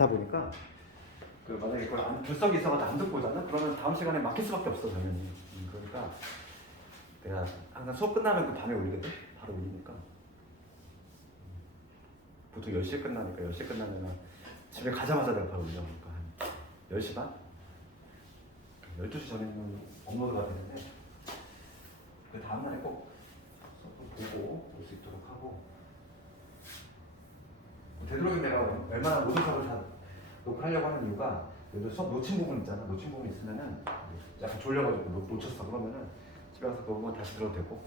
많다 보니까 그 만약에 그걸 불석이 있어가지고 안 듣고 오잖아? 그러면 다음 시간에 막힐 수밖에 없어 당연히. 그러니까 내가 항상 수업 끝나면 그 밤에 올리거든? 바로 올리니까 보통 10시에 끝나니까 10시에 끝나면 집에 가자마자 내가 바로 올려니까 한 10시 반? 12시 전에는 업로드가 되는데 그 다음날에 꼭 수업 보고 올 수 있도록 하고 되도록이면 내가 웬만한 모든 수업을 다 녹화하려고 하는 이유가 수업 놓친 부분 있잖아. 놓친 부분 있으면은 약간 졸려가지고 놓쳤어. 그러면은 집에 가서 그 부분 다시 들어도 되고.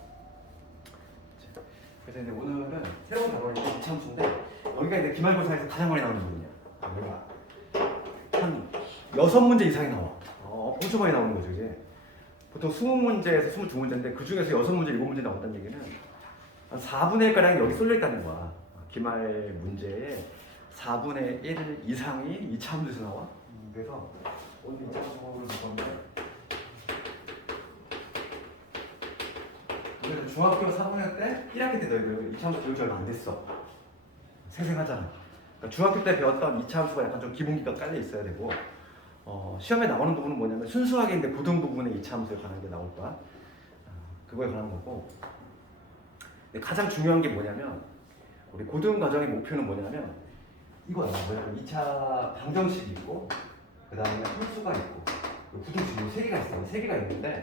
그래서 이제 오늘은 새로운 단어를 이참수인데 여기가 이제 기말고사에서 가장 많이 나오는 부분이야. 여기가 한 6문제 이상이 나와. 엄청 많이 나오는 거죠 이제. 보통 20문제에서 22문제인데 그 중에서 6문제, 7문제 나온다는 얘기는 한 4분의 1가량이 여기 쏠려 있다는 거야. 기말 문제에 4분의 1 이상이 2차 함수에서 나와. 그래서 오늘 2차 함수를 볼 건데 우리가 중학교 3학년 때 1학기 때 너희들 2차 함수 배울 지 얼마 안 됐어. 생생하잖아. 그러니까 중학교 때 배웠던 2차 함수가 약간 좀 기본기가 깔려 있어야 되고 시험에 나오는 부분은 뭐냐면 순수하게 이제 고등 부분의 2차 함수에 관한 게 나올 거야. 그거에 관한 거고 가장 중요한 게 뭐냐면 우리 고등 과정의 목표는 뭐냐면 이거야. 뭐냐면 2차 방정식이 있고 그 다음에 함수가 있고 부등식이 3개가 있어. 3개가 있는데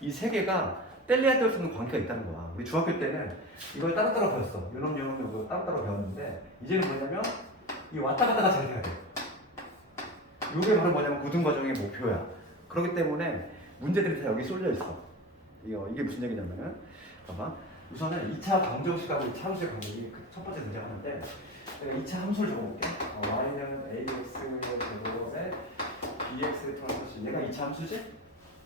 이 3개가 뗄래야 뗄 수 없는 관계가 있다는 거야. 우리 중학교 때는 이걸 따로따로 배웠어. 요놈 따로따로 배웠는데 이제는 뭐냐면 이 왔다 갔다가 잘 돼야 돼. 이게 바로 뭐냐면 고등 과정의 목표야. 그렇기 때문에 문제들이 다 여기 쏠려 있어. 이게 무슨 얘기냐면은 봐봐. 우선은 2차 방정식하고 2차 함수의 관계가 첫 번째 문제가 하는데 내가 2차 함수를 적어볼게. y는 ax의 제곱에 bx의 플러스 얘가 2차 함수지?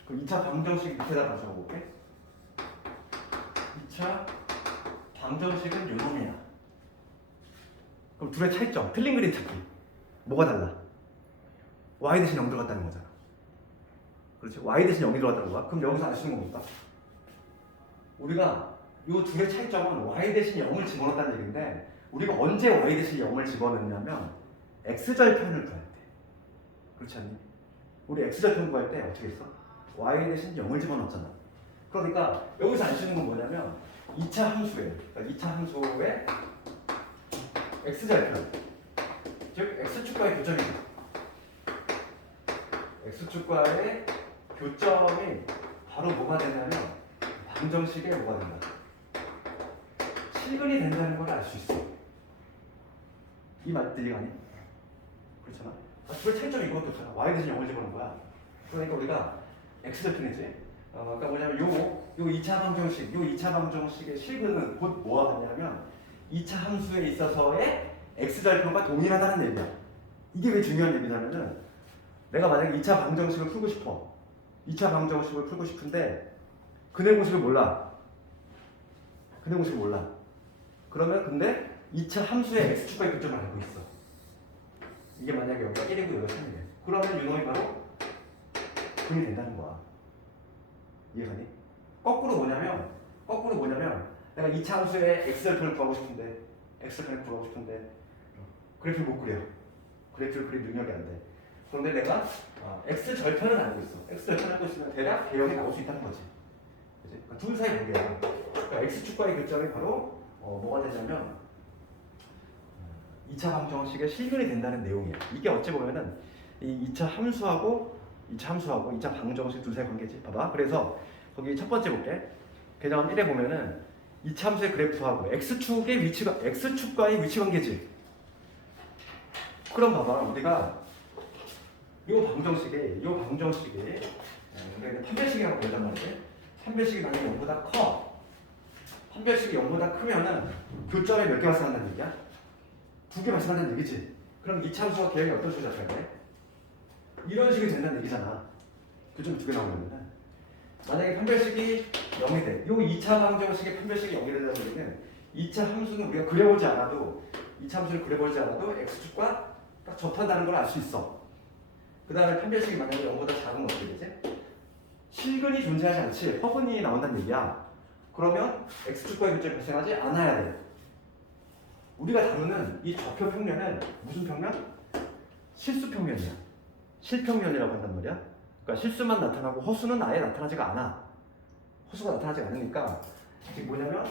그럼 2차 방정식 밑에다가 적어볼게. 2차 방정식은 요놈이야. 그럼 둘의 차이점, 틀린 그림 찾기. 뭐가 달라? y 대신 0 들어갔다는 거잖아. 그렇지? y 대신 0이 들어갔다는 거야. 그럼 여기서 아시는 겁니까? 우리가 이 둘의 차이점은 y 대신 0을 집어넣었다는 얘기인데 우리가 언제 y 대신 0을 집어넣냐면 x절편을 구할 때. 그렇지 않니? 우리 x절편 구할 때 어떻게 했어? y 대신 0을 집어넣었잖아. 그러니까 여기서 아시는 건 뭐냐면 2차 함수에 그러니까 2차 함수의 x절편 즉 x축과의 교점이다. x축과의 교점이 바로 뭐가 되냐면 방정식에 뭐가 된다. 실근이 된다는 걸 알 수 있어. 이 말들이 아니? 그렇잖아. 그 차이점이 이것도 없잖아. y 대신 0을 집어넣은 거야. 그러니까 우리가 x절편이지. 그러니까 뭐냐면 요 2차 방정식, 요 2차 방정식의 실근은 곧 뭐가 같냐면 2차 함수에 있어서의 x절편과 동일하다는 얘기야. 이게 왜 중요한 얘기냐면은 내가 만약에 2차 방정식을 풀고 싶어. 2차 방정식을 풀고 싶은데 근해 공식을 몰라. 근해 공식을 몰라. 그러면 근데 2차 함수의 x축과의 교점을 알고 있어. 이게 만약에 여기가 1이고 여기가 3이래. 그러면 유놈이 바로 근이 된다는 거야. 이해가니? 거꾸로 뭐냐면 내가 2차 함수의 x절편을 구하고 싶은데 그래프를 못 그려. 그래프를 그릴 능력이 안 돼. 그런데 내가 x절편은 알고 있어. x절편을 알고 있으면 대략 대역이 나올 수 있다는 거지. 그치? 그러니까 둘 사이 관계야. 그러니까 x축과의 교점이 바로 뭐가 되냐면 2차 방정식의 실근이 된다는 내용이야. 이게 어찌 보면은 이 2차 함수하고 2차 방정식 둘 사이 관계지. 봐봐. 그래서 거기 첫 번째 볼게. 개념 1에 보면은 2차 함수의 그래프하고 x축과의 위치 관계지. 그럼 봐봐. 우리가 이 방정식에 판별식이라고 부르단 말이지. 판별식이 만약에 0보다 커. 판별식이 0보다 크면은 교점에 몇 개 발생한다는 얘기야? 2개 발생한다는 얘기지. 그럼 2차 함수가 계획이 어떤 식으로 잡혀야 돼? 이런 식이 된다는 얘기잖아. 교점이 2개 나오면은. 만약에 판별식이 0이 돼. 이 2차 방정식의 판별식이 0이 된다는 얘기는 2차 함수는 우리가 그려보지 않아도 2차 함수를 그려보지 않아도 x축과 딱 접한다는 걸 알 수 있어. 그 다음에 판별식이 만약에 0보다 작으면 어떻게 되지? 실근이 존재하지 않지. 허근이 나온다는 얘기야. 그러면 x축과의 교점이 발생하지 않아야 돼. 우리가 다루는 이 좌표 평면은 무슨 평면? 실수평면이야. 실평면이라고 한단 말이야. 그러니까 실수만 나타나고 허수는 아예 나타나지가 않아. 허수가 나타나지 않으니까 지금 뭐냐면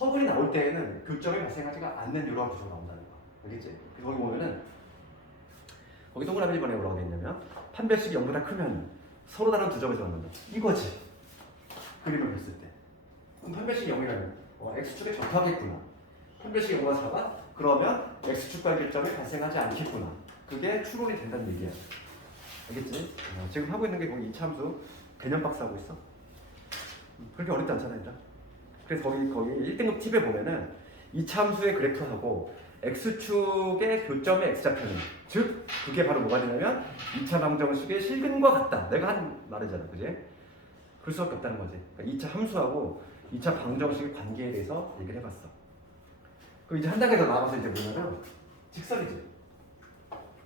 허근이 나올 때에는 교점이 발생하지가 않는 이러한 구조가 나온다는 거. 알겠지? 그래서 거기 보면은 거기 동그라미 1번에 뭐라고 돼 있냐면 판별식이 0보다 크면 서로 다른 두 점에서 만난다. 이거지. 그림을 봤을 때. 그럼 판별식이 0이라면 x축에 접하겠구나. 판별식이 0보다 작아? 그러면 x축과의 교점이 발생하지 않겠구나. 그게 추론이 된다는 얘기야. 알겠지? 지금 하고 있는 게 거기 이차함수 개념 박스 하고 있어. 그렇게 어렵지 않잖아, 얘들아. 그래서 거기 1등급 팁에 보면은 이차함수의 그래프하고 x축의 교점의 x좌표는 즉 그게 바로 뭐가 되냐면 2차 방정식의 실근과 같다. 내가 한 말이잖아, 그지? 그럴 수밖에 없다는 거지. 그러니까 2차 함수하고 2차 방정식의 관계에 대해서 얘기를 해봤어. 그럼 이제 한 단계 더 나아가서 이제 뭐냐면 직선이지.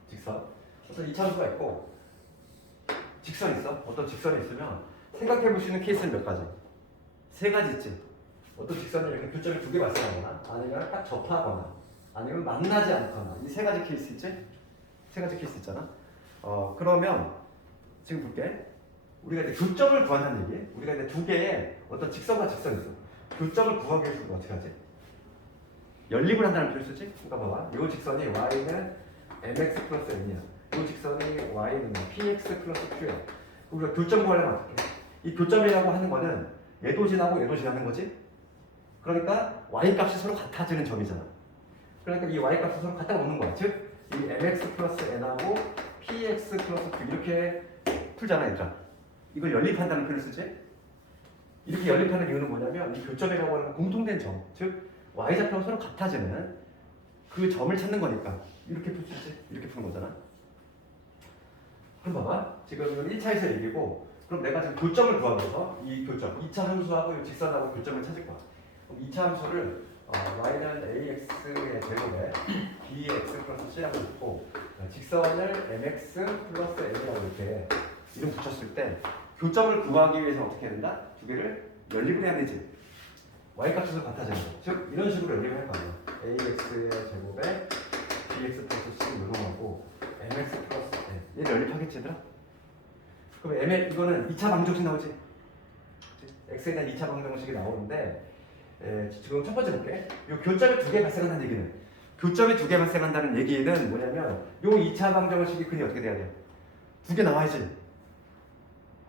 직선. 어떤 2차 함수가 있고 직선이 있어. 어떤 직선이 있으면 생각해 볼 수 있는 케이스는 몇 가지? 세 가지 있지. 어떤 직선이 이렇게 교점이 두 개 발생하거나 아니면 딱 접하거나 아니면 만나지 않거나 이 세 가지 케이스 있지? 세 가지 케이스 있잖아. 그러면 지금 볼게. 우리가 이제 교점을 구한다는 얘기. 우리가 이제 두 개의 어떤 직선과 직선이 있어. 교점을 구하기 위해서 우리가 어떻게 하지? 연립을 한다는 표현을 쓰지? 그러니까 봐봐. 이 직선이 y는 mx 플러스 n이야. 이 직선이 y는 px 플러스 q야. 우리가 교점 구하려면 어떻게 해? 이 교점이라고 하는 거는 얘도 지나고 얘도 지나는 거지? 그러니까 y 값이 서로 같아지는 점이잖아. 그러니까 이 y 값을 서로 갖다 놓는 거야. 즉, 이 mx 플러스 n하고 px 플러스 q 이렇게 풀잖아, 얘들아. 이걸 연립한다는 표현을 쓰지? 이렇게 연립하는 이유는 뭐냐면 이 교점이라고 하는 공통된 점, 즉 y좌표가 서로 같아지는 그 점을 찾는 거니까 이렇게 풀 수 있지? 이렇게 푸는 거잖아. 그럼 봐봐. 지금 1차에서 얘기고 그럼 내가 지금 교점을 구하기 위해서 이 교점, 2차 함수하고 이 직선하고 교점을 찾을 거야. 그럼 2차 함수를 y는 ax의 제곱에 bx 플러스 c라고 있고 직선을 mx 플러스 n이라고 이렇게 이름 붙였을 때 교점을 구하기 위해서 어떻게 해야 된다? 두 개를 연립을 해야 되지. y값에서 같아지는 거. 즉 이런 식으로 연립을 할 거 아니야. ax의 제곱에 bx 플러스 c 이동하고 mx 플러스 n 얘를 연립하겠지, 얘들아? 그럼 이거는 2차 방정식 나오지? x에 대한 2차 방정식이 나오는데 지금 첫 번째 볼게. 이 교점이 두 개 발생한다는 얘기는 교점이 두 개 발생한다는 얘기는 뭐냐면 이 2차 방정식의 근이 어떻게 돼야 돼? 두 개 나와야지.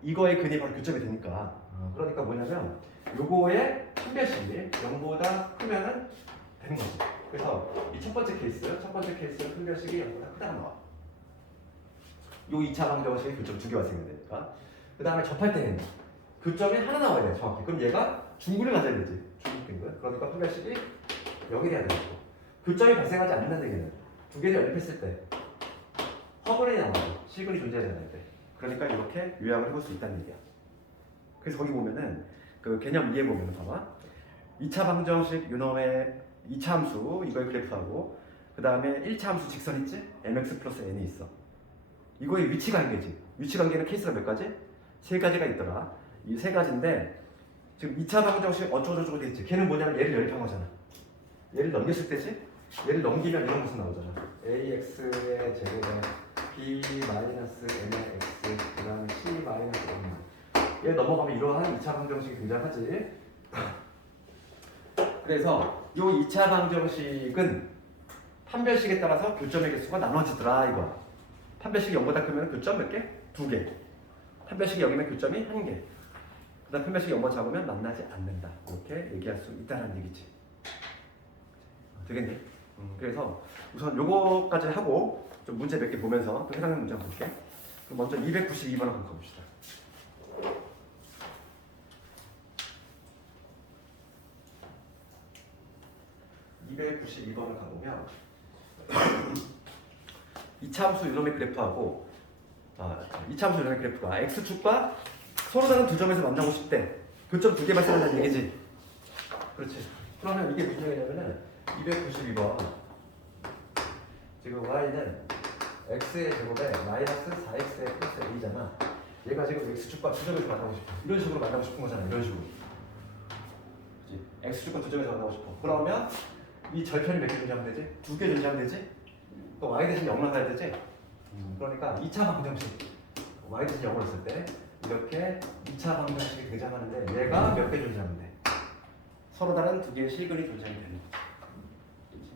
이거의 근이 바로 교점이 되니까. 그러니까 뭐냐면 요거의 판별식이 0보다 크면은 되는 거지. 그래서 이 첫 번째 케이스는 판별식이 0보다 크다가 나와. 요 2차 방정식의 교점 두 개 발생해야 되니까. 그 다음에 접할 때는 교점이 하나 나와야 돼, 정확히. 그럼 얘가 중근을 가져야 되지. 중근근. 그러니까 판별식이 0이 돼야 되고. 교점이 발생하지 않는다는 얘기는 두 개를 연립했을 때 허근이 나와도 실근이 존재하지 않을 때. 그러니까 이렇게 요약을 해볼 수 있다는 얘기야. 그래서 거기 보면은 그 개념 2에 보면은 봐봐. 2차 방정식 유놈의 2차 함수 이거의 그래프하고 그 다음에 1차 함수 직선 있지? mx 플러스 n이 있어. 이거의 위치 관계지. 위치 관계는 케이스가 몇 가지? 세 가지가 있더라. 이 세 가지인데 지금 2차 방정식 어쩌고저쩌고 돼 있지. 걔는 뭐냐면 얘를 연립한 거잖아. 얘를 넘겼을 때지? 얘를 넘기면 이런 모습 나오잖아. ax의 제곱에 b 마이너스 n의 x 그 다음에 c 마이너스 n 얘 넘어가면 이러한 2차 방정식이 등장하지. 그래서 이 2차 방정식은 판별식에 따라서 교점의 개수가 나눠지더라 이거야. 판별식이 0보다 크면 교점 몇 개? 2개. 판별식이 0이면 교점이 1개. 그 다음 판별식이 0보다 작으면 만나지 않는다. 이렇게 얘기할 수 있다는 얘기지. 되겠니? 그래서 우선 요거까지 하고 좀 문제 몇 개 보면서 또 해당하는 문제 한번 볼게. 그럼 먼저 292번 한번 가봅시다. 292번을 가보면 2차 함수 유놈의 그래프하고 2차 함수 유놈의 그래프가 x축과 서로 다른 두 점에서 만나고 싶대. 교점 두 개 발생한다는 얘기지. 그렇지. 그러면 이게 무슨 얘기냐면은 292번 지금 y는 x의 제곱에 마이너스 4x의 플러스 a잖아. 얘가 지금 x축과 두 점에서 만나고 싶어. 이런 식으로 만나고 싶은 거잖아. 이런 식으로. 그렇지. x축과 두 점에서 만나고 싶어. 그러면 이 절편이 몇 개 존재하면 되지? 두 개 존재하면 되지? 또 y 대신 0 나가야 되지? 그러니까 2차 방정식 y제곱 0을 했을 때 이렇게 2차 방정식이 등장하는데 얘가 몇 개 존재하면 돼? 서로 다른 두 개의 실근이 존재하게 되는 거지.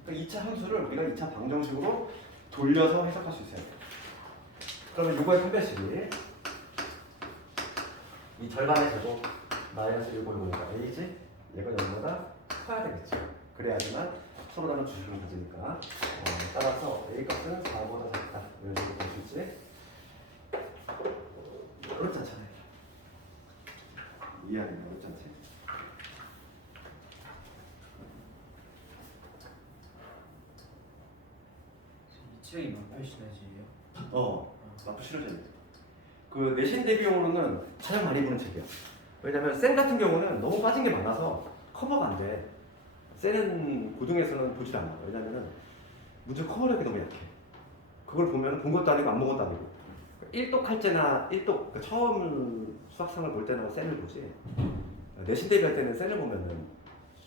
그러니까 2차 함수를 우리가 2차 방정식으로 돌려서 해석할 수 있어야 돼. 그러면 이거의 판별식이 이 절반의 제곱 마이너스 1고이고니까 a지 얘가 0보다 커야 되겠죠. 그래야지만 서로 다른 주식을 가지니까 따라서 a 값은 4보다 작다 이런 식으로 볼 수 있지. 그렇지 않잖아요. 이해하는 거 그렇지 않지? 이치형이 마표 시너지예요? 마프 실효제. 그 내신 대비용으로는 가장 많이 보는 책이야. 왜냐면 쌤 같은 경우는 너무 빠진 게 많아서 커버가 안 돼. 쌤은 고등에서는 보질 않아. 왜냐면은 문제 커버력이 너무 약해. 그걸 보면 본 것도 아니고 안 본 것도 아니고. 1독 할 때나 1독 그 처음 수학상을 볼 때나 쌤을 보지. 내신 대비할 때는 쌤을 보면은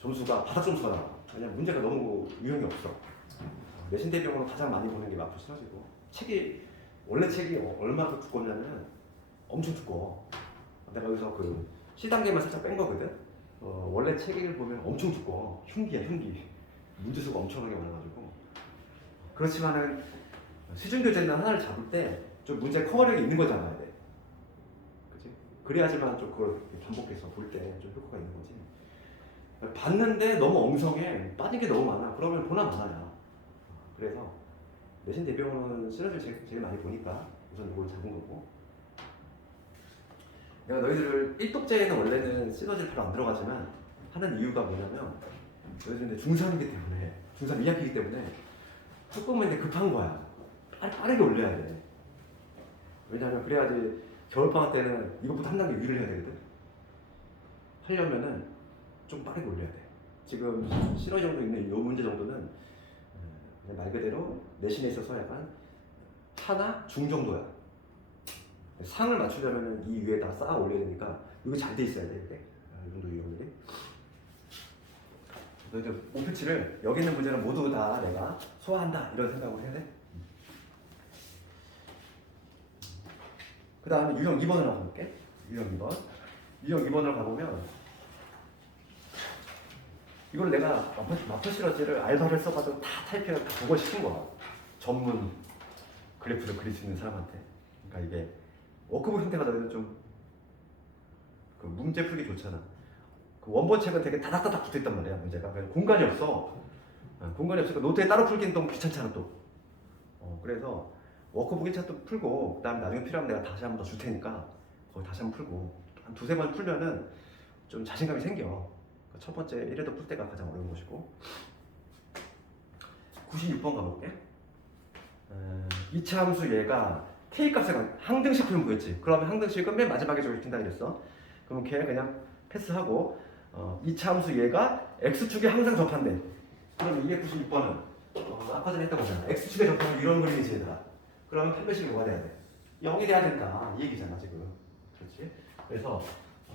점수가 바닥 점수가 나와. 왜냐면 문제가 너무 유형이 없어. 내신 대비용으로 가장 많이 보는 게 마프 실효제고. 원래 책이 얼마나 두껍냐면 엄청 두꺼워. 내가 여기서 그 C단계만 살짝 뺀 거거든. 원래 책을 보면 엄청 두꺼워. 흉기야 흉기. 문제수가 엄청나게 많아가지고. 그렇지만은 시중교재는 하나를 잡을 때 좀 문제 커버력이 있는 걸 잡아야 돼. 그치? 그래야지만 좀 그걸 반복해서 볼 때 좀 효과가 있는 거지. 봤는데 너무 엉성해. 빠진 게 너무 많아. 그러면 보나 마나야. 그래서 내신 대비용으로는 시너지를 제일 많이 보니까 우선 이걸 잡은 거고. 내가 너희들을 1독제에는 원래는 시너지를 바로 안 들어가지만 하는 이유가 뭐냐면 너희들은 중3이기 때문에 중3 2학기이기 때문에 조금은 이제 급한 거야. 빠르게 올려야 돼. 왜냐하면 그래야지 겨울방학 때는 이것부터 한 단계 위를 해야 되거든. 하려면은 좀 빠르게 올려야 돼. 지금 시너지 정도 있는 이 문제 정도는 그냥 말 그대로 내신에 있어서 약간 하나 중 정도야. 상을 맞추려면 이 위에다 쌓아 올려야 되니까 이거 잘 돼 있어야 돼. 이렇게. 이 정도 유형들이. 너희들 오피치를 여기 있는 문제는 모두 다 내가 소화한다 이런 생각을 해야 돼. 그 다음에 유형 2번으로 가볼게. 유형 2번. 유형 2번으로 가보면 이걸 내가 마표 실어지를 알바를 써가지고 다 타이핑을 다 보고 시킨 거야. 전문 그래프를 그릴 수 있는 사람한테. 그러니까 이게 워크북 형태가 되면 좀 그 문제 풀기 좋잖아. 그 원본 책은 되게 다닥다닥 붙어있단 말이야. 문제가 공간이 없어. 공간이 없으니까 노트에 따로 풀기는 너무 귀찮잖아 또. 그래서 워크북 1차 또 풀고 그 다음에 나중에 필요하면 내가 다시 한 번 더 줄 테니까 거기 다시 한 번 풀고 한 두세 번 풀면은 좀 자신감이 생겨. 첫 번째 1회도 풀 때가 가장 어려운 것이고. 96번 가볼게. 이차 함수 얘가 K값에 항등식 풀면 보였지. 그러면 항등식은 맨 마지막에 적용시킨다 그랬어. 그럼 걔 그냥 패스하고 이차 함수 얘가 X축에 항상 접한대. 그럼 296번은 아까 전에 했던 거잖아. X축에 접하면 이런 그림이지 얘들아. 그러면 판별식이 뭐가 돼야 돼? 0이 돼야 된다. 이 얘기잖아 지금. 그렇지? 그래서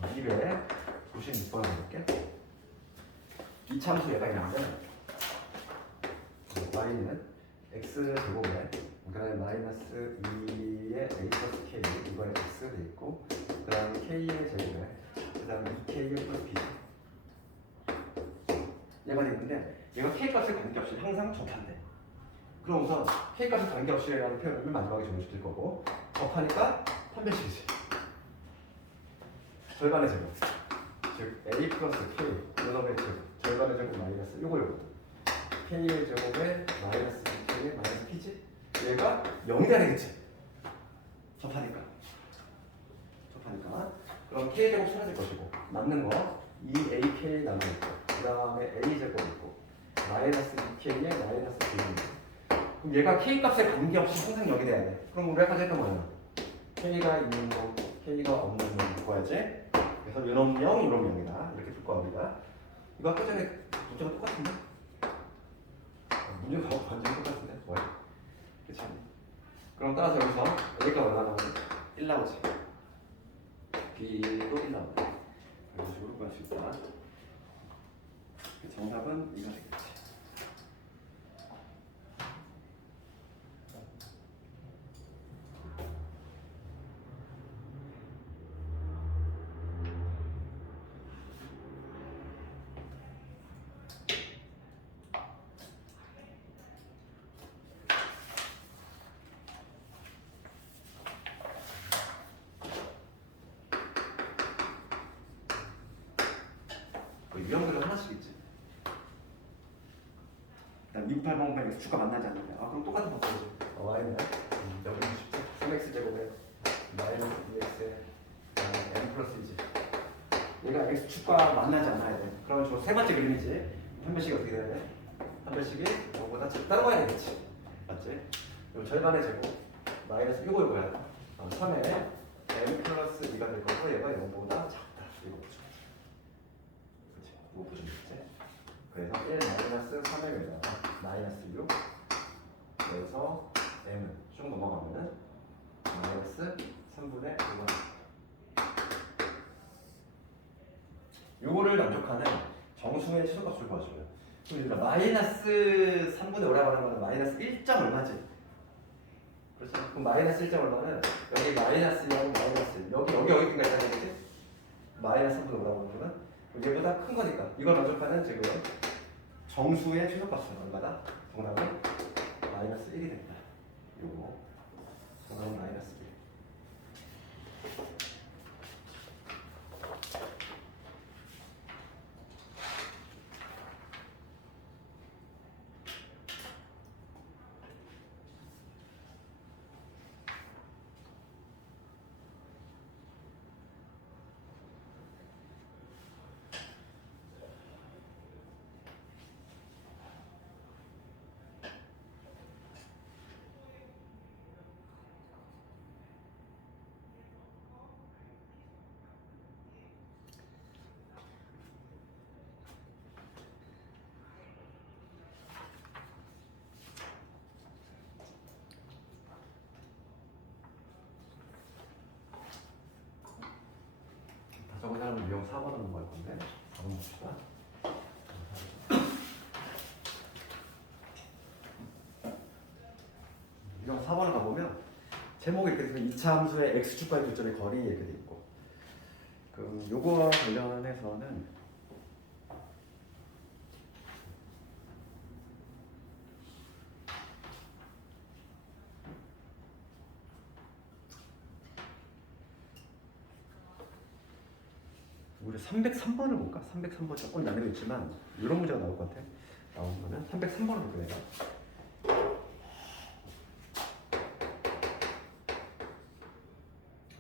296번을 가볼게. 이 참수 얘가 있는데 y는 x제곱에 그다음에 마이너스 2의 a 플러스 k 이거에 x 돼 있고 그 다음에 k의 제곱에 그 다음에 2k의 플러스 b 얘가 돼 있는데 얘가 k 값의 관계없이 항상 접한대. 그럼 우선 k 값의 관계없이라는 표현을 마지막에 적용시킬 거고 접하니까 판별식이지. 절반의 제곱 즉 a 플러스 k 이놈의 제곱 절반의 제곱 마이너스 요거 k의 제곱에 마이너스 k의 마이너스 p지 얘가 0이 돼야 되겠지. 접하니까 그럼 k 제곱 사라질 것이고 남는 거 2ak 남아있고 그 다음에 a 제곱 있고 마이너스 2k의 마이너스 b입니다. 그럼 얘가 k 값에 관계없이 항상 0이 돼야 돼. 그럼 우리 아까 했던 거야. k가 있는 거 k가 없는 거 묶어야지. 그래서 요놈 0, 요놈 0이다. 이렇게 풀 겁니다. 이거 아까 전에 문제가 똑같은데? 문제가 완전히 똑같은데? 뭐야? 그치? 그럼 따라서 여기서 A가 얼마나 1 나오지? B도 1 나오네. 이런 식으로 구할 수 있다. 정답은 이거 되겠지. 28번분의 x축과 만나지 않는다. 아 그럼 똑같은 방법이지. y는 여기 3x 제곱에 마이너스 2x에 n 플러스 2지. 얘가 x축과 만나지 않아야 돼. 그러면 저 세 번째 그림이지. 한 번씩 어떻게 돼야 돼? 한 번씩이 이거보다 작다고 봐야 되겠지. 맞지? 요 절반의 제곱 마이너스 이거야. 3에 n 플러스 2가 될 거고 얘가 0보다 작다. 이거 보죠. 그렇지? 이거 보죠. 그래서 1 마이너스 3에다가 마이너스 6 그래서 m은 쭉 넘어가면은 마이너스 3분의 5가 요거를 만족하는 정수의 최소값을 구하시고요. 그러니까 마이너스 3분의 5라고 하는 거는 마이너스 1점 얼마지? 그렇죠? 그럼 마이너스 1점 얼마는 여기 마이너스 2하고 마이너스 여기까지 하는 거지? 마이너스 3분의 5라고 하는 거는 얘보다 큰 거니까 이걸 만족하는 지금 정수의 최소값은 얼마다? 정답은 마이너스 1이 됩니다. 요거 정답은 마이너스 1. 적은 사람은 유형 4번을 넘어갈 건데 4번 봅시다. 유형 4번을 가보면 제목이 이렇게 되면 2차 함수의 x축과의 교점의 거리 이렇게 돼 있고 그럼 요거와 관련해서는 우리 303번을 볼까? 303번 조금 난이도 있지만 이런 문제가 나올 것 같아. 나오는 거는 303번을 볼게 내가.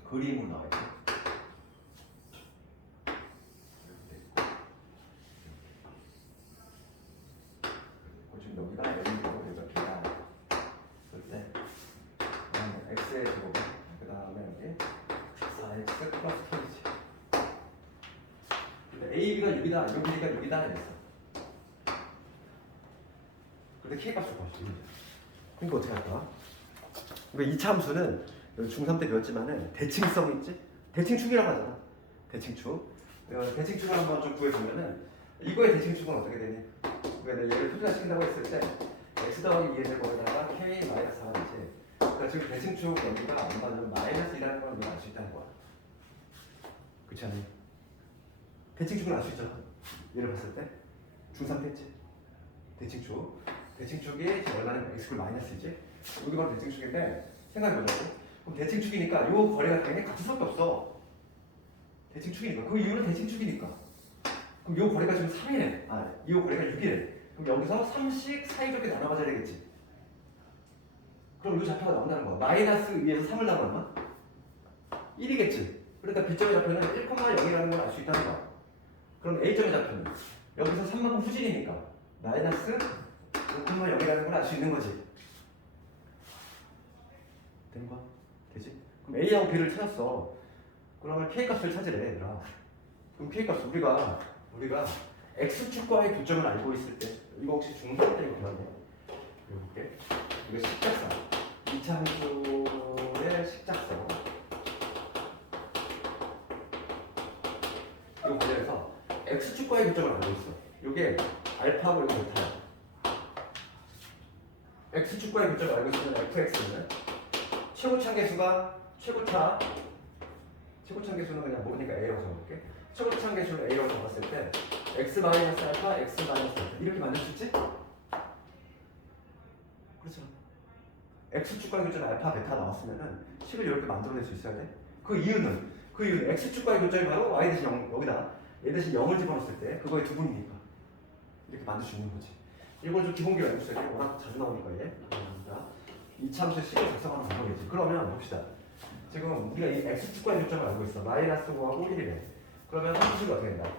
그림으로 나와 있고. 지금 여기가 N이고 여기가 B다. 그럴 때 X의 제곱, 그 다음에 여기 4X 플러스 K지. A, B가 6이다, 여기가 6이다 이랬어. 근데 K 값을 구하시죠. 그러니까 어떻게 할까? 그러니까 2차 함수는 중3 때 배웠지만은 대칭성 있지? 대칭축이라고 하잖아. 대칭축. 대칭축을 한번 좀 구해보면은 이거의 대칭축은 어떻게 되니? 그러니까 얘를 표준화시킨다고 했을 때 x 더하기 2의 제곱에다가 k 마이너스 4가 되지. 그러니까 지금 대칭축 여기가 안 맞으면 마이너스 2라는 걸 우리가 알 수 있다는 거야. 그렇지 않니? 대칭축을 알 수 있잖아. 얘를 봤을 때 중3 때 했지. 대칭축이 얼마나 x를 마이너스이지? 여기 바로 대칭축인데 생각해보자고. 그럼 대칭축이니까 이 거리가 당연히 같을 수밖에 없어. 대칭축이니까. 그 이유는 대칭축이니까. 그럼 이 거리가 지금 3이래. 이 거리가 6이래. 그럼 여기서 3씩 사이좋게 나눠가져야 되겠지. 그럼 이 좌표가 나온다는 거야. 마이너스 2에서 3을 나누면 1이겠지. 그러니까 B점의 좌표는 1,0이라는 걸 알 수 있다는 거야. 그럼 A점의 좌표는 여기서 3만큼 후진이니까 마이너스 5,0이라는 걸 알 수 있는 거지. 된 거야? 되지? 그럼 A하고 B를 찾았어. 그러면 K값을 찾으래, 얘들아. 그럼 K값 우리가 X축과의 교점을 알고 있을 때 이거 혹시 중3 때 이거 배웠냐? 이거 볼게. 이거 식작성. 2차 함수의 식작성. 이거 관련해서 X축과의 교점을 알고 있어. 이게 알파고 이거 베타야. X축과의 교점을 알고 있으면 fx는 최고차 계수가 최고차 계수는 그냥 모르니까 a라고 적어볼게. 최고차 계수를 a라고 적었을 때 x 마이너스 알파, x 마이너스 알파 이렇게 만들 수 있지? 그렇죠. x축과의 교점에 알파, 베타 나왔으면은 식을 이렇게 만들어낼 수 있어야 돼. 그 이유는 x축과의 교점이 바로 y 대신 0 여기다 얘 대신 0을 집어넣었을 때 그거의 두분이니까 이렇게 만들 수 있는 거지. 이걸 좀 기본기로 알고 있어야 돼. 워낙 자주 나오니까 얘. 이차함수 식을 작성하는 방법이지. 그러면 봅시다. 지금 우리가 이 x축과의 교점을 알고 있어. 마이너스 5하고 1이래. 그러면 함수식이 어떻게 된다?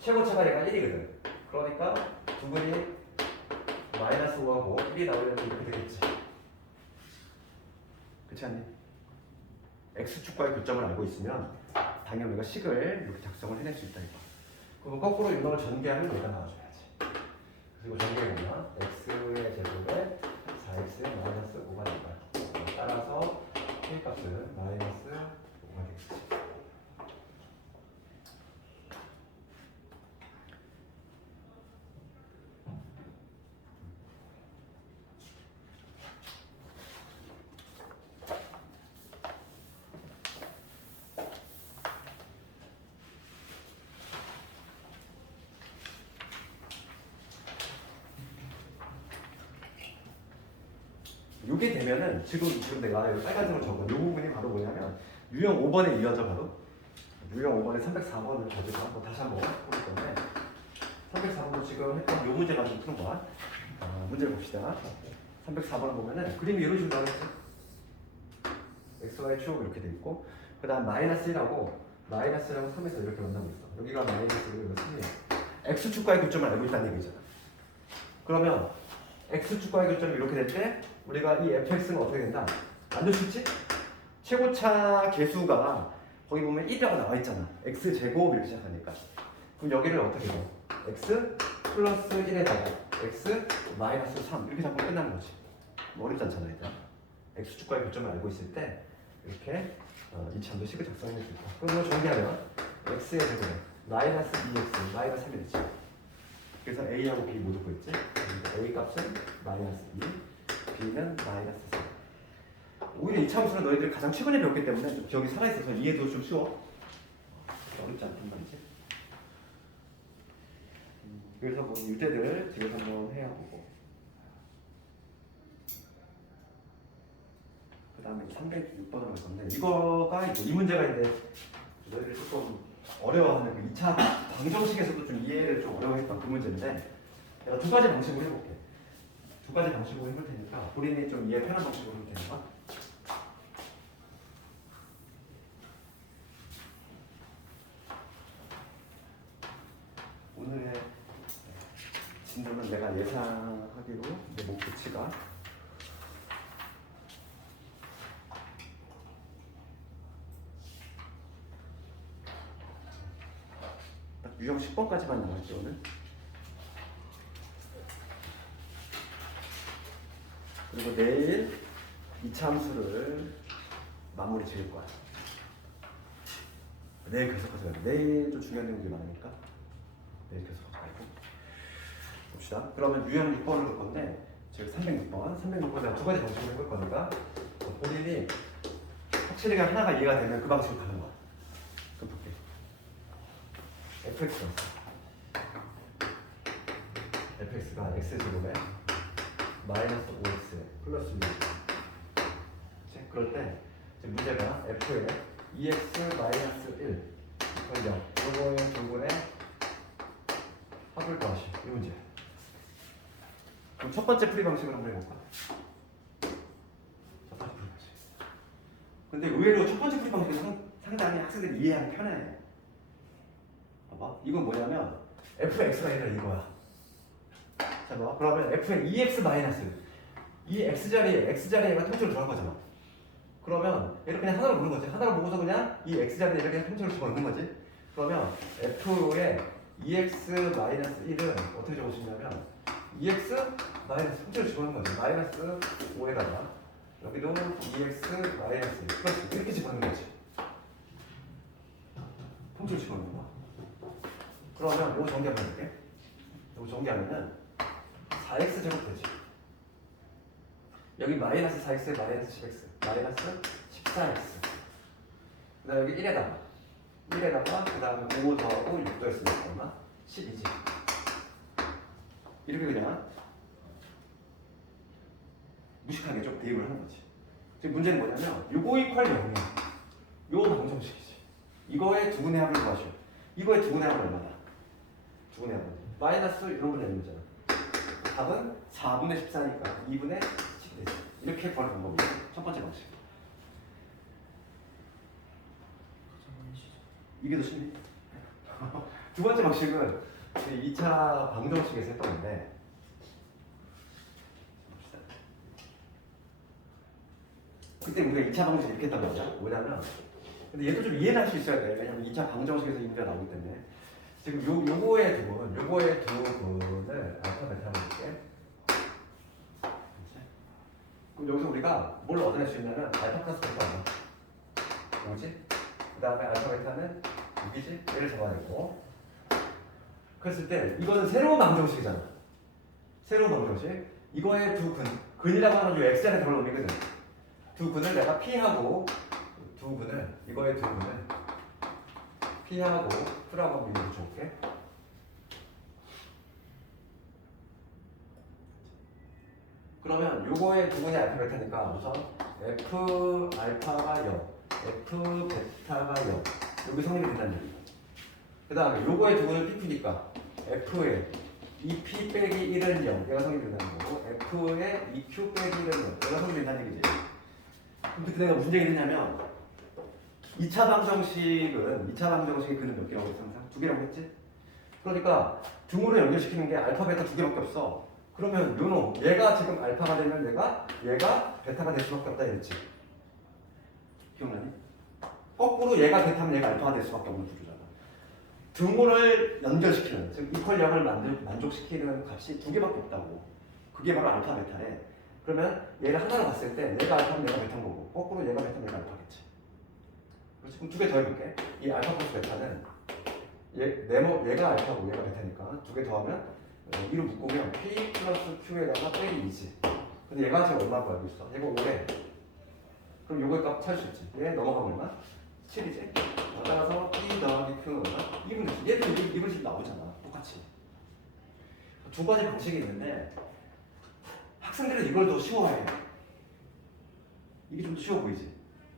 최고차가 얘가 1이거든. 그러니까 두근이 마이너스 5하고 1이 나오려면 이렇게 되겠지. 그렇지 않니? x축과의 교점을 알고 있으면 당연히 우리가 식을 이렇게 작성을 해낼 수 있다 이거. 그럼 거꾸로 이놈을 전개하면 여기다 나와줘야지. 그리고 전개해보면 x의 제곱에 4x의 마이너스 5가 나와요. 따라서 k값은 마이너스 5가 되겠지. 요게 되면은 지금 내가 여기 빨간색으로 적은 요 부분이 바로 뭐냐면 유형 5번에 이어져 바로 유형 5번에 304번을 가지고 한번 다시 한번 볼 건데 304번도 지금 했던 요 문제 가지고 푸는 거야. 문제를 봅시다. 304번을 보면은 그림이 이런 식으로 나와있지. XY 축 이렇게 돼 있고 그 다음 마이너스 1하고 마이너스라고 3에서 이렇게 만나고 있어. 여기가 마이너스 1이고 3이야. X축과의 교점을 알고 있다는 얘기잖아. 그러면 X축과의 교점이 이렇게 될 때 우리가 이 fx는 어떻게 된다? 완전 쉽지? 최고차 개수가 거기 보면 1이라고 나와 있잖아. x제곱 이렇게 시작하니까. 그럼 여기를 어떻게 해? x 플러스 1에다가 x 마이너스 3 이렇게 잡고 끝나는 거지. 뭐 어렵지 않잖아 일단. x축과의 교점을 알고 있을 때 이렇게 이차함수 식을 작성해 줄 수 있다. 그럼 이거 정리하면 x의 제곱에 마이너스 2x 마이너스 3이 되지. 그래서 a하고 b 모두 구했지. a 값은 마이너스 2 b는 마이너스 3. 오히려 이차함수는 너희들이 가장 최근에 배웠기 때문에 좀 기억이 살아있어서 이해도 좀 쉬워. 어렵지 않단 말이지. 그래서 뭐 유제들 집에서 한번 해야 보고. 그 다음에 306번을 할 건데 이거가 이 문제가 이제 너희들이 조금 어려워하는 그 2차 방정식에서도 좀 이해를 좀 어려워했던 그 문제인데 내가 두 가지 방식으로 해볼게. 두 가지 방식으로 해볼 테니까 본인이 좀 이해 편한 방식으로 하면 되는 오늘의 진도는 내가 예상하기로 내 목표치가 딱 유형 10번까지만 나왔지 오늘. 그리고 내일 2차 함수를 마무리 지을 거야. 내일 계속 하자. 내일 좀 중요한 내용이 많으니까 내일 계속 하자. 봅시다. 그러면 유형 6번을 볼 건데 지금 306번에 두 가지 방식으로 해볼 거니까 본인이 확실히 하나가 이해가 되면 그 방식으로 가는 거야. 그럼 볼게. fx가 x제곱에 마이너스 5x 플러스 6. 그럴 때 문제가 f에 2x 마이너스 1 그럼 0. 요거의 두분의 합을 더하시. 이 문제. 그럼 첫 번째 풀이 방식을 한번 해볼까? 첫 번째 풀이 방식. 근데 의외로 첫 번째 풀이 방식이 상당히 학생들이 이해하기 편해. 봐봐. 이건 뭐냐면 fx가 아니라 이거야. 자, 봐. 그러면 f의 2x 마이너스 이 x자리에가 통째로 들어간 거잖아. 그러면 얘를 그냥 하나로 보는 거지. 하나로 보고서 그냥 이 x자리에 이렇게 통째로 집어넣는 거지. 그러면 f의 2x 마이너스 1은 어떻게 적을 수 있냐면 2x 마이너스 통째로 집어넣는 거지. 마이너스 5에다가 여기도 2x 마이너스 1 플러스 이렇게 집어넣는 거지. 통째로 집어넣는 거야. 그러면 이거 정리 한번 해볼게. 이거 정리하면은 4x 제곱 되지. 여기 마이너스 4x에 마이너스 10x 마이너스 14x 그 다음 여기 1에다가 그 다음에 5 더하고 6 더했으니까 얼마? 12지. 이렇게 그냥 무식하게 좀 대입을 하는 거지. 지금 문제는 뭐냐면 요거 이퀄 0이야. 요 방정식이지. 이거의 두분의 합을 구하시오. 이거의 두분의 합은 얼마다? 두분의 합은 마이너스 이런 거 되는 거잖아. 답은 4분의 14니까 2분의 10 되지. 이렇게 구하는 방법이에요. 첫 번째 방식. 이게 더 쉽네. 두 번째 방식은 2차 방정식에서 했던 건데 그때 우리가 2차 방정식 이렇게 했단 말이야. 뭐냐면 근데 얘도 좀 이해를 할 수 있어야 돼. 왜냐면 2차 방정식에서 이 문제가 나오기 때문에 지금 요거의 두 분을 알파 베타로 볼게. 그럼 여기서 우리가 뭘 얻어낼 수 있냐면 알파 플러스 베타가 뭐지? 그 다음에 알파 베타는 6이지? 얘를 잡아내고 그랬을 때 이거는 새로운 방정식이잖아. 새로운 방정식. 이거의 두 근이라고 하면 이 x자를 들어올 의미거든. 두 근을 내가 p하고 이거의 두 근을 p하고 q라고 한번 이렇게 줄게. 그러면 요거의 두 근이 알파 베타니까 우선 f 알파가 0, f 베타가 0 여기 성립이 된다는 얘기고 그 다음에 요거의 두 근을 pq니까 f의 2p 빼기 1은 0 얘가 성립이 된다는 거고 f의 2q 빼기 1은 0 얘가 성립이 된다는 얘기지. 그럼 그때 내가 무슨 얘기를 했냐면 2차 방정식의 근은 몇 개라고 했어 항상? 2개라고 했지? 그러니까 등호를 연결시키는 게 알파 베타 2개밖에 없어. 그러면 요노 얘가 지금 알파가 되면 얘가 베타가 될 수밖에 없다 이랬지. 기억나니? 거꾸로 얘가 베타면 얘가 알파가 될 수밖에 없는 구조잖아. 등호를 연결시키는 즉 이퀄0을 만족시키는 값이 2개밖에 없다고. 그게 바로 알파 베타래. 그러면 얘를 하나로 봤을 때 얘가 알파면 얘가 베타인 거고 거꾸로 얘가 베타면 얘가 알파겠지. 그렇지? 그럼 2개 더 해볼게. 이 알파 플러스 베타는 얘가 알파고 얘가 베타니까 2개 더하면 2로 묶으면 P 플러스 Q에다가 빼기 2지. 근데 얘가 지금 얼마고 알고 있어? 얘가 5래. 그럼 요거의 값 찾을 수 있지. 얘 넘어가면 얼마? 7이지. 따라서 P 더하기 Q는 얼마? 2분의 10. 얘도 2분의 10 나오잖아. 똑같이. 두 가지 방식이 있는데 학생들은 이걸 더 쉬워해. 이게 좀 더 쉬워 보이지.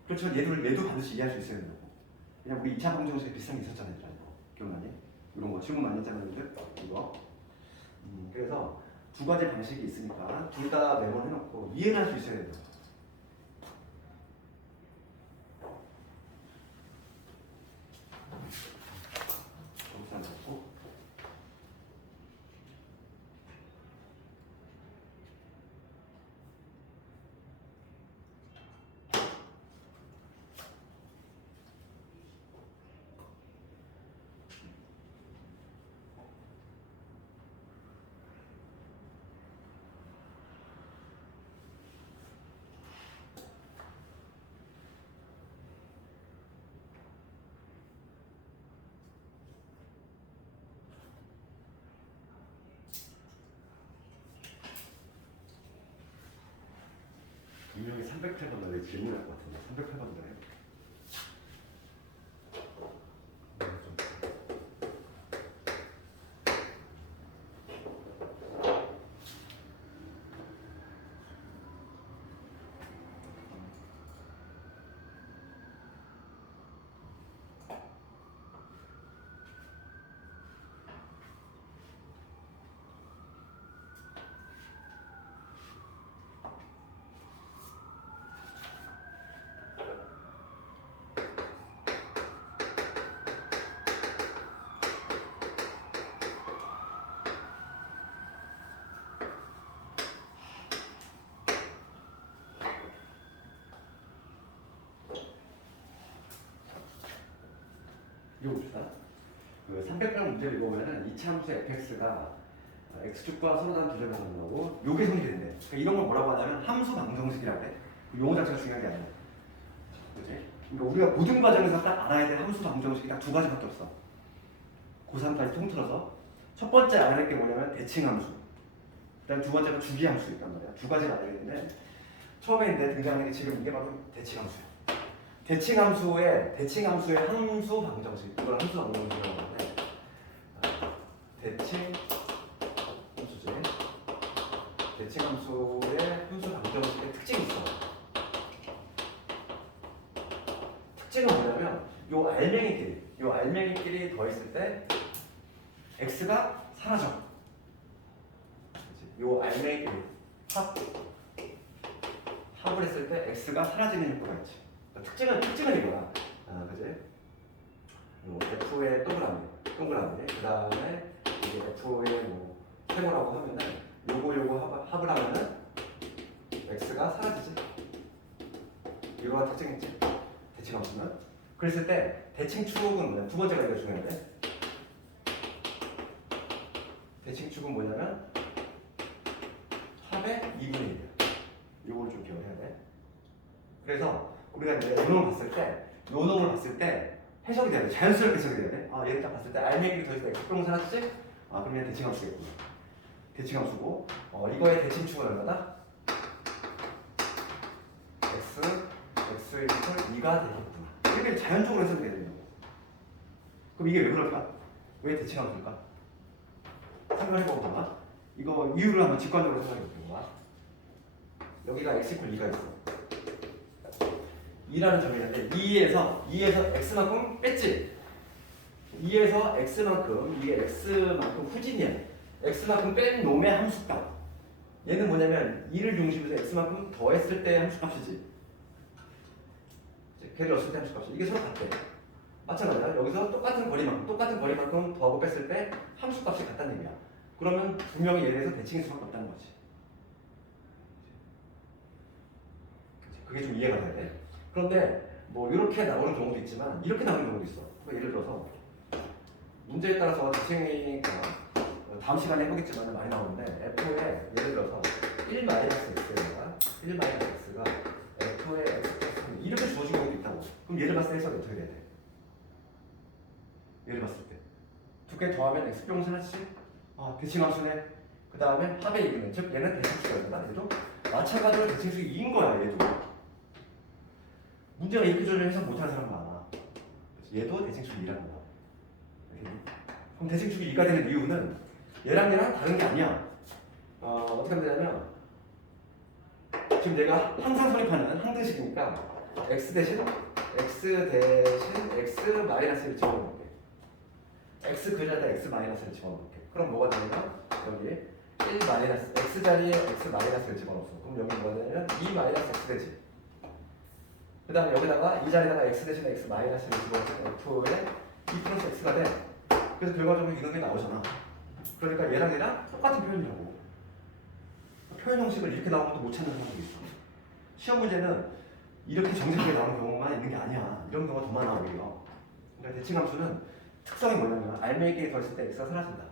그렇지만 얘도 반드시 이해할 수 있어야 된다고. 그냥 우리 2차 방정식에 비슷한 게 있었잖아. 이거. 기억나니? 이런 거 질문 많이 했잖아. 이거. 그래서 두 가지 방식이 있으니까 둘 다 메모해놓고 이해를 할 수 있어야 된다. 검사 잡고 분명히 308번에 질문할 것 같은데 308번에 이거 봅시다. 그 300번 문제를 읽어보면은 이차 함수 fx가 x축과 서로 다른 두 점에서 나오고 요게 성립된대. 그러니까 이런 걸 뭐라고 하냐면 함수 방정식이라고 해. 용어 자체가 중요한 게 아니야. 그렇지? 그러니까 우리가 고등 과정에서 딱 알아야 될 함수 방정식이 딱 두 가지밖에 없어. 고3까지 통틀어서 첫 번째 알아야 될 게 뭐냐면 대칭 함수. 그다음 두 번째가 주기 함수 있단 말이야. 두 가지를 알아야 되는데 처음에 이제 등장하는 게 지금 이게 바로 대칭 함수야. 대칭 함수의 함수 방정식. 이걸 함수 방정식이라고 하는데 대칭 함수지. 대칭 함수의 함수 방정식의 특징이 있어. 특징은 뭐냐면 요 알맹이끼리 더했을 때 x가 사라져. 요 알맹이 합을 했을 때 x가 사라지는 효과가 있지. 그러니까 특징은 이거야. 그지? 요 f의 동그라미. 그 다음에 이게 f의 뭐 세모라고 하면은 요거 합을 하면은 x가 사라지지. 이거가 특징이지. 대칭 없으면. 그랬을 때 대칭축은 뭐냐? 두 번째가 되게 중요한데. 대칭축은 뭐냐면 합의 2분의 1이야. 이걸 좀 기억해야 돼. 그래서 우리가 이제 요 놈을 봤을 때 해석이 돼야 돼. 자연스럽게 해석이 돼야 돼. 얘를 딱 봤을 때 알맹이를 더해서 x병 사라지지? 그럼 얘는 대칭함수겠구나. 대칭함수고 이거의 대칭축은 얼마다? x의 뜻을 2가 되겠구나. 이렇게 자연적으로 해석이 돼야 된다고. 그럼 이게 왜 그럴까? 왜 대칭함수일까? 생각해보거나 이거 이유를 한번 직관적으로 생각해보거나 여기가 x 이퀄 2가 있어. 2라는 점이 있는데 2에서 x만큼 뺐지. 2에서 x만큼 이게 x만큼 후진이야. x만큼 뺀 놈의 함수값. 얘는 뭐냐면 2를 중심으로 해서 x만큼 더했을 때 함수값이지. 걔를 넣었을 때 함수값이 이게 서로 같대. 마찬가지야. 여기서 똑같은 거리만큼 더하고 뺐을 때 함수값이 같다는 얘기야. 그러면 분명히 얘에 대해서 대칭일 수밖에 없다는 거지. 그게 좀 이해가 돼야 돼. 그런데 뭐 이렇게 나오는 경우도 있지만 이렇게 나오는 경우도 있어. 예를 들어서 문제에 따라서 대칭이니까 다음 시간에 해보겠지만 많이 나오는데 f에 예를 들어서 1-x가 f의 x 플러스 이렇게 주어진 경우도 있다고. 그럼 얘를 봤을 때 해석이 어떻게 돼야 돼? 얘를 봤을 때 두 개 더하면 x병 사라지지? 대칭함수네. 그 다음에 합의 2분의 즉 얘는 대칭수가 된다. 얘도 마찬가지로 대칭수가 2인 거야. 얘도 문제가 이렇게 조절 해석 못하는 사람 많아. 얘도 대칭수가 2라는 거야. 그럼 대칭수가 2가 되는 이유는 얘랑 다른 게 아니야. 어떻게 하면 되냐면 지금 내가 항상 선입하는 항등식이니까 x 대신 x 마이너스를 집어넣을게. x 그자리에다 x 마이너스를 집어넣을게. 그럼 뭐가 되냐면 여기 1 마이너스 x 자리에 x 마이너스를 집어넣었어. 그럼 여기 뭐가 되냐면 2 마이너스 x 되지. 그 다음에 여기다가 이 자리에다가 x 대신 x 마이너스를 집어넣으면 f에 2 플러스 x가 돼. 그래서 결과적으로 이놈이 나오잖아. 그러니까 얘랑 똑같은 표현이라고. 표현 형식을 이렇게 나오면 또 못 찾는 사람도 있어. 시험 문제는 이렇게 정직하게 나오는 경우만 있는 게 아니야. 이런 경우가 더 많아 오히려. 그러니까 대칭함수는 특성이 뭐냐면 알맹이끼리 더했을 때 x가 사라진다.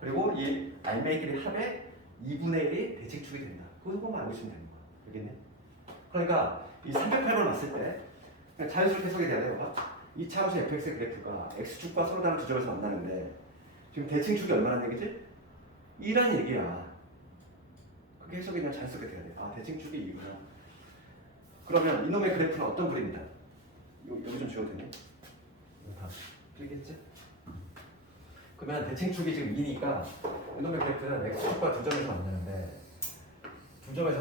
그리고 이 알맹이끼리 합의 2분의 1이 대칭축이 된다. 그것만 알고 있으면 되는 거야. 알겠네? 그러니까 이 308번을 봤을 때 그냥 자연스럽게 해석이 돼야 돼요. 이 차함수 fx의 그래프가 x축과 서로 다른 두 점에서 만나는데 지금 대칭축이 얼마나 얘기지? 2라는 얘기야. 그게 해석이 그냥 자연스럽게 돼야 돼. 대칭축이 2구나. 그러면 이놈의 그래프는 어떤 그림이다? 여기 좀 지워도 되니? 다 풀리겠지? 그러면 대칭축이 지금 2니까 이놈의 그래프는 x축과 두 점에서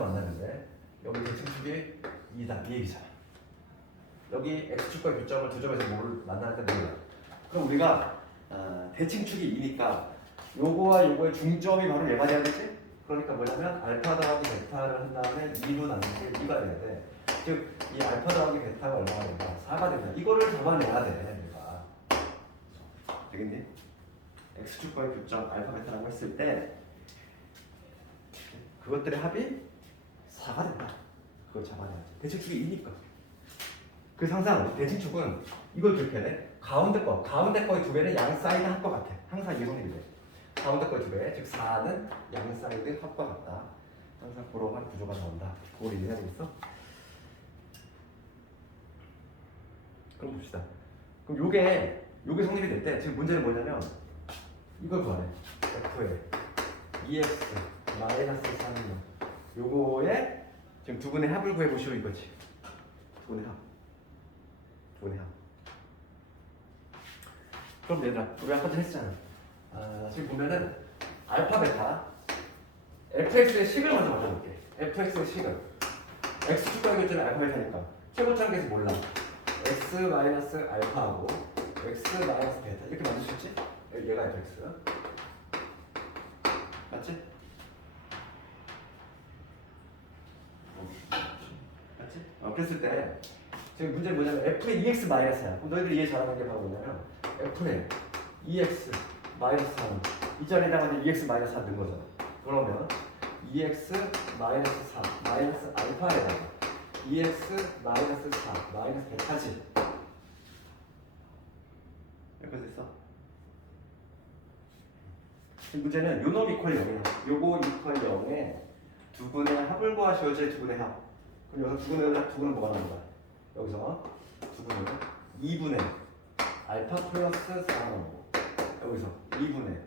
만나는데 여기 대칭축이 2다. 이 얘기잖아. 여기 x축과 교점을 두 점에서 만나니까 뭐야? 그럼 우리가 대칭축이 2니까 요거와 요거의 중점이 바로 얘가 돼야 되지? 그러니까 뭐냐면 알파 더하기 베타를 한 다음에 2로 나누는 게 2가 돼야 돼. 즉 이 알파 더하기 베타가 얼마가 된다? 4가 된다. 이거를 잡아내야 돼. 내가. 되겠니? x축과의 교점 알파 베타라고 했을 때 그것들의 합이 4가 된다. 그걸 잡아내야지. 대칭축이 2니까. 그래서 항상 대칭축은 이걸 기억해야 돼. 가운데 거의 두 배는 양 사이드 합과 같아. 항상 이게 성립이 돼. 가운데 거의 두 배, 즉 4는 양 사이드 합과 같다. 항상 그러한 구조가 나온다. 그걸 이해해야 되겠어? 그럼 봅시다. 그럼 요게 성립이 될 때 지금 문제는 뭐냐면 이걸 구하래. f의 2x 마이너스 3은 요거에 지금 두 분의 합을 구해보시오 이거지. 두 분의 합. 그럼 얘들아, 우리 아까 전에 했잖아. 지금 보면은 알파 베타 fx의 식을 먼저 맞춰볼게. fx의 식을 x축과 교점이 알파 베타니까 최고점계에서 몰라. x 마이너스 알파하고 x 마이너스 베타 이렇게 만들 수 있지? 얘가 fx 맞지? 그랬을 때 지금 문제는 뭐냐면 f의 2x 마이너스야. 그럼 너희들 이해 잘하는 게 바로 뭐냐면 f의 2x 마이너스 4이 자리에다가 이제 2x 마이너스 4 넣은 거잖아. 그러면 2x 마이너스 4 마이너스 알파에다가 2x 마이너스 4 마이너스 100까지 여기까지 됐어. 지금 문제는 요놈 이퀄 0이야. 요거 이퀄 0에 두 분의 합을 구하시오지 두 분의 합. 그럼 여기서 두 분은 뭐가 나온다? 여기서 두 분은 2분의 알파 플러스 4가 나오고 여기서 2분의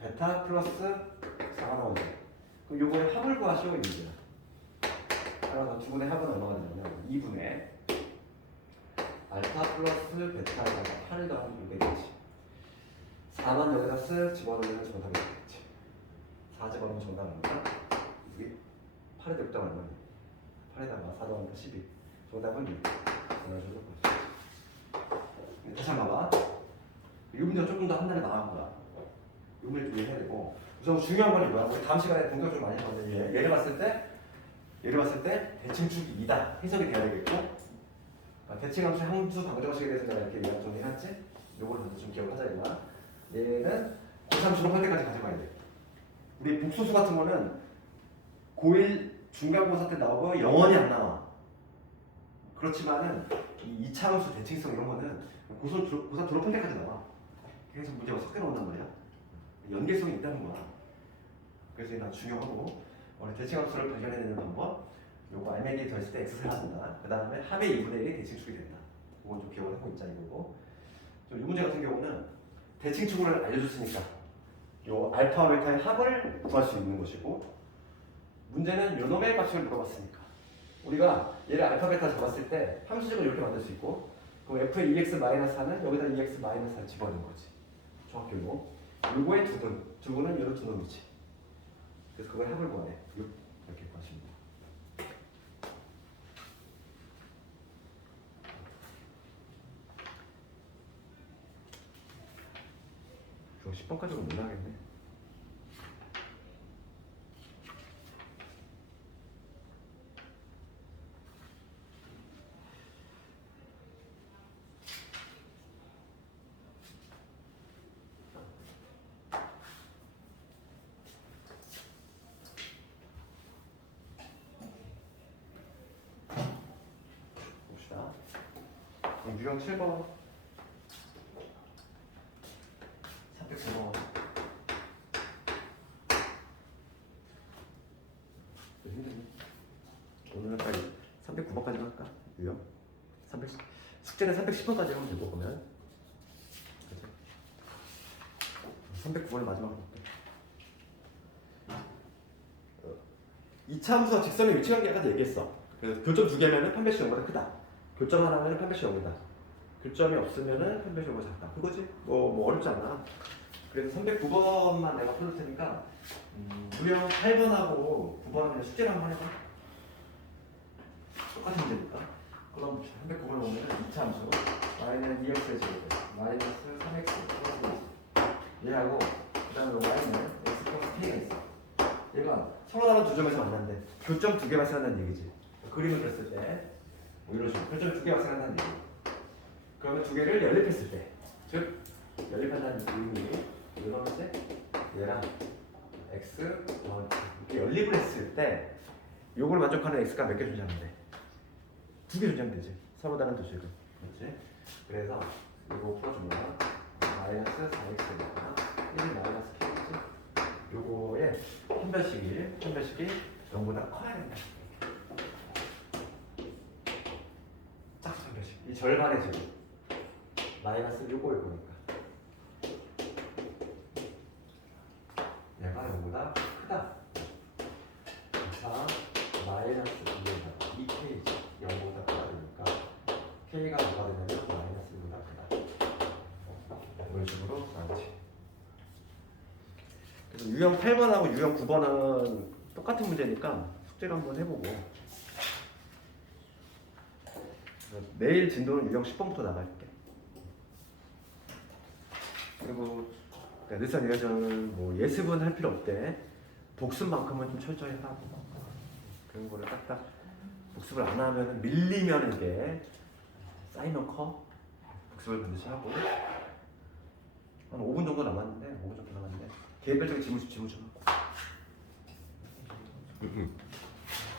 베타 플러스 4가 나오죠. 그럼 요거의 합을 구하시오 이거야. 따라서 두 분의 합은 얼마가 되냐면 2분의 알파 플러스 베타에다가 8을 더하면 6이 되지. 4만 여기다 쓱 집어넣으면 정답이 되겠지. 4 집어넣으면 정답입니다. 여기 8에다 6 더하면 얼마냐? 8에다가 4 더하면 12. 정답은 6. 다시 한번 봐봐. 이 문제가 조금 더 한 단계 나간 거야. 이 문제 좀 이해해야 되고. 우선 중요한 건 이거야. 우리 다음 시간에 본격적으로 많이 봤는데 얘를 봤을 때 대칭축이 2다. 해석이 돼야 되겠고. 대칭함수의 함수 방정식에 대해서 내가 이렇게 이야기 좀 해놨지? 요거를 먼저 좀 기억을 하자 이거야. 얘는 고3 졸업할 때까지 가져가야 돼. 우리 복소수 같은 거는 고1 중간고사 때 나오고 영원히 안 나와. 그렇지만은 이 2차 함수 대칭성 이런 거는 고3 졸업할 때까지 나와. 그래서 문제가 섞여 나온단 말이야. 연계성이 있다는 거야. 그래서 이게 중요하고 우리 대칭함수를 발견해내는 방법 요거 알맹이 더했을 때 x를 한다. 그 다음에 합의 2분의 1이 대칭축이 된다. 그건 좀 기억을 하고 있자 이거고. 이 문제 같은 경우는 대칭축을 알려줬으니까 요 알파 베타의 합을 구할 수 있는 것이고 문제는 요놈의 값을 물어봤으니까 우리가 얘를 알파 베타 잡았을 때 함수식을 이렇게 만들 수 있고 그럼 f의 2x-4는 여기다 2x-4를 집어넣는 거지. 정확히 요거의 두 분은 요런 두 놈이지. 그래서 그걸 합을 구하래. 6 이렇게 구하시면 돼요. 이거 10번까지는 못 나가겠네. 봅시다. 유형 7번 309번 힘드네. 오늘은 빨리 309번까지 할까? 유형 310 숙제는 310번까지 하면 되고 보면 309번을 마지막으로 볼게. 2차 함수와 직선의 위치 관계 아까 얘기했어. 그래서 교점 2개면은 판별식 0보다 크다. 교점 하나면 판별식 0이다. 교점이 없으면은 판별식 0보다 작다. 그거지? 뭐 어렵지 않아. 그래서 309번만 내가 풀을 테니까 유형 8번하고 9번은 숙제를 한번 해봐. 똑같은 문제니까. 그럼 309번을 보면은 2차 함수 y는 2x의 제곱 마이너스 3x 플러스 2 얘하고 그 다음에 y는 x 플러스 k가 있어. 얘가 서로 다른 두 점에서 만난대. 교점 2개 발생한다는 얘기지. 그림을 그렸을 때 뭐 이런 식으로 교점 2개 발생한다는 얘기. 그러면 두 개를 연립했을 때, 즉 연립한다는 의미 이런 때 얘랑 x 이렇게 연립을 했을 때 요걸 만족하는 x가 몇 개 존재하면 돼? 2개 존재하면 되지. 서로 다른 두 식은. 그렇지? 그래서 이거 풀어주면 마이너스 4x가 1 마이너스 k지. 요거의 판별식이 0보다 커야 된다. 짝수 판별식. 이 절반의 제곱. 마이너스 요거일 거니까. 얘가 0보다 크다. 자, 마이너스 2k지. 0보다 크다 되니까 k가 뭐가 되냐면 마이너스 1보다 크다. 이런 식으로 나오지. 그래서 유형 8번하고 유형 9번은 똑같은 문제니까 숙제를 한번 해보고 내일 진도는 유형 10번부터 나갈게. 그리고 늘상 얘기하자면 뭐 예습은 할 필요 없대. 복습만큼은 좀 철저히 하고 그런 거를 딱딱 복습을 안 하면 밀리면 이게 쌓이면 커. 복습을 반드시 하고. 한 5분 정도 남았는데, 5분 정도 남았는데 개별적인 질문 좀 하고.